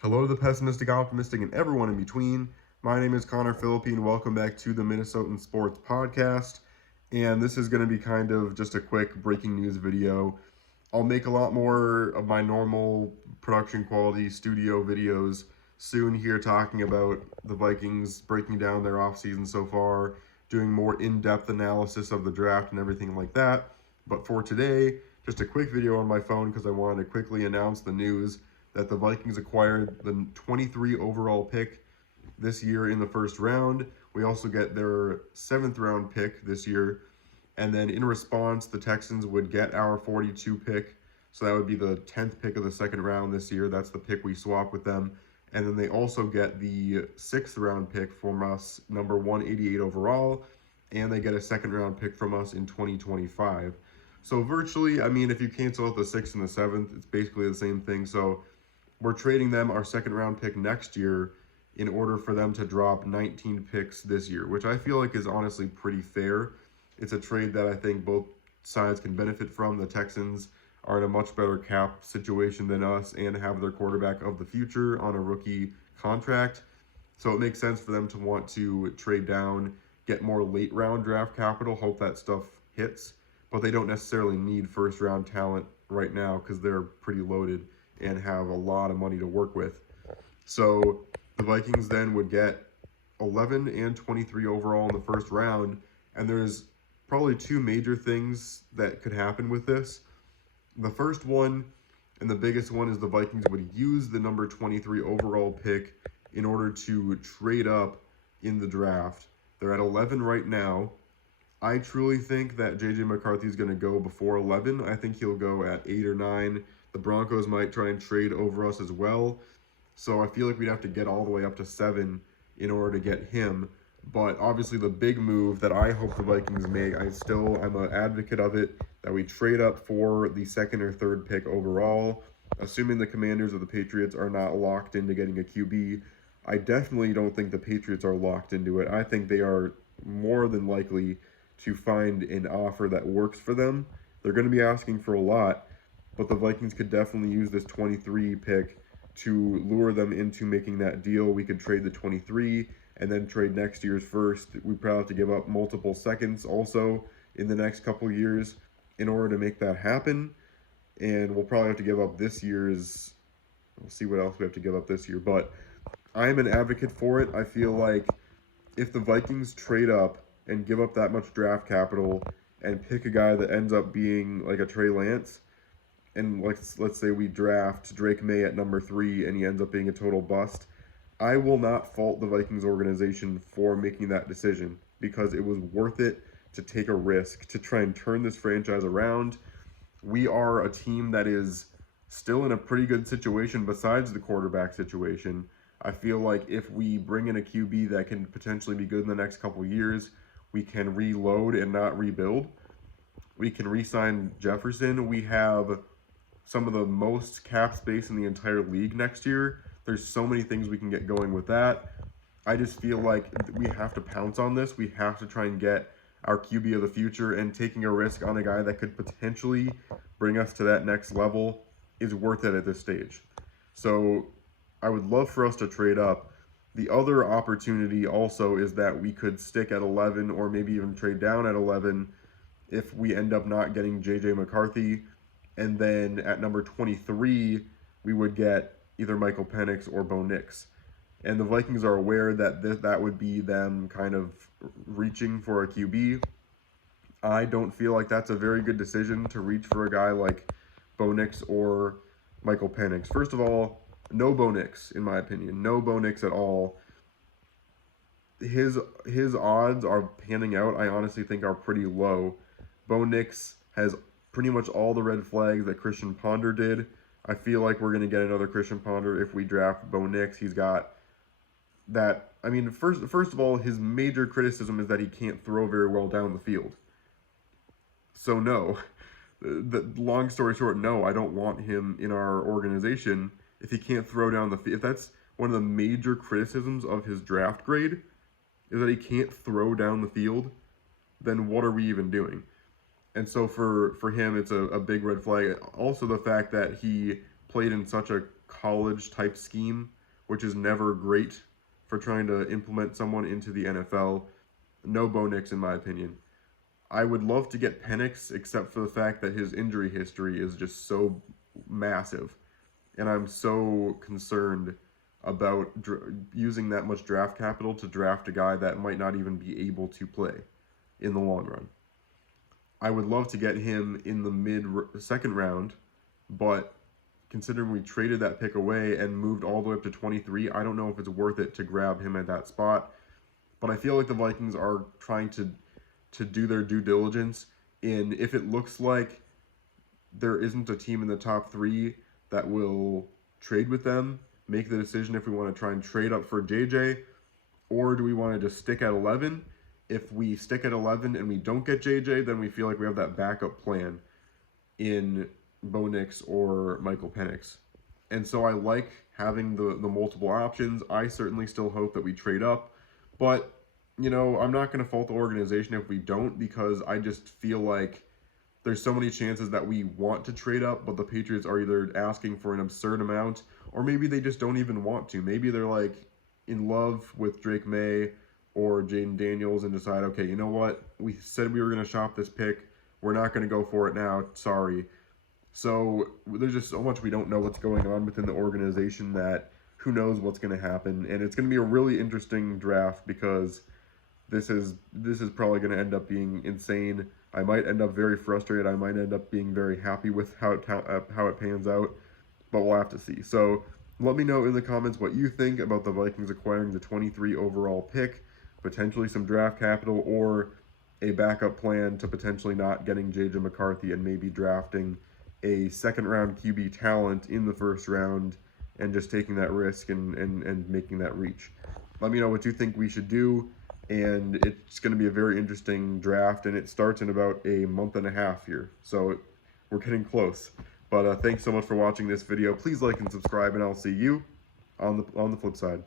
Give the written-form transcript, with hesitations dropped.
Hello to the pessimistic, optimistic, and everyone in between. My name is Connor Philippi, and welcome back to the Minnesotan Sports Podcast. And this is going to be kind of just a quick breaking news video. I'll make a lot more of my normal production quality studio videos soon here, talking about the Vikings, breaking down their offseason so far, doing more in-depth analysis of the draft and everything like that. But for today, just a quick video on my phone because I wanted to quickly announce the news that the Vikings acquired the 23 overall pick this year in the first round. We also get their 7th round pick this year. And then in response, the Texans would get our 42 pick. So that would be the 10th pick of the second round this year. That's the pick we swap with them. And then they also get the 6th round pick from us, number 188 overall. And they get a 2nd round pick from us in 2025. So virtually, if you cancel out the 6th and the 7th, it's basically the same thing. So we're trading them our 2nd round pick next year in order for them to drop 19 picks this year, which I feel like is honestly pretty fair. It's a trade that I think both sides can benefit from. The Texans are in a much better cap situation than us and have their quarterback of the future on a rookie contract. So it makes sense for them to want to trade down, get more late round draft capital, hope that stuff hits. But they don't necessarily need first round talent right now because they're pretty loaded and have a lot of money to work with. So the Vikings then would get 11 and 23 overall in the first round. And there's probably two major things that could happen with this. The first one, and the biggest one, is the Vikings would use the number 23 overall pick in order to trade up in the draft. They're at 11 right now. I truly think that J.J. McCarthy is going to go before 11. I think he'll go at 8 or 9. The Broncos might try and trade over us as well. So I feel like we'd have to get all the way up to 7 in order to get him. But obviously the big move that I hope the Vikings make, I'm an advocate of it, that we trade up for the 2nd or 3rd pick overall. Assuming the Commanders or the Patriots are not locked into getting a QB, I definitely don't think the Patriots are locked into it. I think they are more than likely to find an offer that works for them. They're going to be asking for a lot, but the Vikings could definitely use this 23 pick to lure them into making that deal. We could trade the 23 and then trade next year's first. We probably have to give up multiple seconds also in the next couple years in order to make that happen. And we'll probably have to give up this year's, we'll see what else we have to give up this year. But I'm an advocate for it. I feel like if the Vikings trade up and give up that much draft capital and pick a guy that ends up being like a Trey Lance, and let's say we draft Drake May at number 3 and he ends up being a total bust, I will not fault the Vikings organization for making that decision because it was worth it to take a risk to try and turn this franchise around. We are a team that is still in a pretty good situation besides the quarterback situation. I feel like if we bring in a QB that can potentially be good in the next couple years, we can reload and not rebuild. We can re-sign Jefferson. We have some of the most cap space in the entire league next year. There's so many things we can get going with that. I just feel like we have to pounce on this. We have to try and get our QB of the future, and taking a risk on a guy that could potentially bring us to that next level is worth it at this stage. So I would love for us to trade up. The other opportunity also is that we could stick at 11 or maybe even trade down at 11 if we end up not getting J.J. McCarthy. And then at number 23, we would get either Michael Penix or Bo Nix. And the Vikings are aware that that would be them kind of reaching for a QB. I don't feel like that's a very good decision to reach for a guy like Bo Nix or Michael Penix. First of all, no Bo Nix, in my opinion. No Bo Nix at all. His odds are panning out, I honestly think, are pretty low. Bo Nix has pretty much all the red flags that Christian Ponder did. I feel like we're going to get another Christian Ponder if we draft Bo Nix. He's got that. First of all, his major criticism is that he can't throw very well down the field. So no. The long story short, no, I don't want him in our organization if he can't throw down the field. If that's one of the major criticisms of his draft grade, is that he can't throw down the field, then what are we even doing? And so for him, it's a big red flag. Also, the fact that he played in such a college type scheme, which is never great for trying to implement someone into the NFL. No Bo Nix, in my opinion. I would love to get Penix, except for the fact that his injury history is just so massive. And I'm so concerned about using that much draft capital to draft a guy that might not even be able to play in the long run. I would love to get him in the second round, but considering we traded that pick away and moved all the way up to 23, I don't know if it's worth it to grab him at that spot. But I feel like the Vikings are trying to do their due diligence in, if it looks like there isn't a team in the top 3 that will trade with them, make the decision if we want to try and trade up for JJ, or do we want to just stick at 11? If we stick at 11 and we don't get JJ, then we feel like we have that backup plan in Bo Nix or Michael Penix. And so I like having the multiple options. I certainly still hope that we trade up, but you know, I'm not going to fault the organization if we don't, because I just feel like there's so many chances that we want to trade up, but the Patriots are either asking for an absurd amount, or maybe they just don't even want to. Maybe they're like in love with Drake May or Jaden Daniels and decide, okay, you know what? We said we were going to shop this pick. We're not going to go for it now. Sorry. So there's just so much we don't know what's going on within the organization that who knows what's going to happen. And it's going to be a really interesting draft because this is probably going to end up being insane. I might end up very frustrated. I might end up being very happy with how it pans out, but we'll have to see. So let me know in the comments what you think about the Vikings acquiring the 23 overall pick, potentially some draft capital, or a backup plan to potentially not getting J.J. McCarthy and maybe drafting a second-round QB talent in the first round and just taking that risk and making that reach. Let me know what you think we should do. And it's going to be a very interesting draft, and it starts in about a month and a half here. So we're getting close. But thanks so much for watching this video. Please like and subscribe, and I'll see you on the flip side.